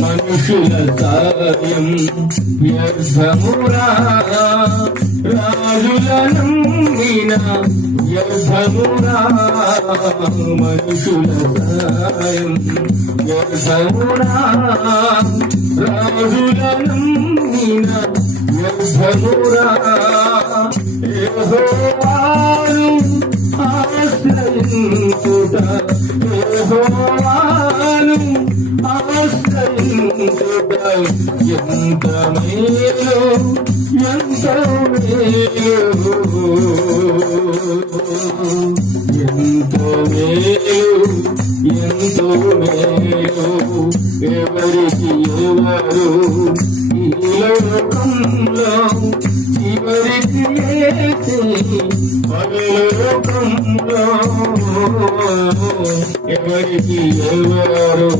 మనుషుల సాయం వ్యర్థమురా, రాజుల నమ్మిన వ్యర్థమురా. మనుషుల సాయం వ్యర్థమురా, రాజుల నమ్మిన వ్యర్థమురా. యెహోవాను ఆశ్రయించుట, యెహోవాను ఆశ్రయించుట ఎంత మేలు, ఎంత మేలు, ఎంతో మేలు, ఎంతో మేలు. ఎవరికి ఎవరు ఈ లోకంలో చివరికి యేసే పరలోకంలో, ఎవరికి ఎవరు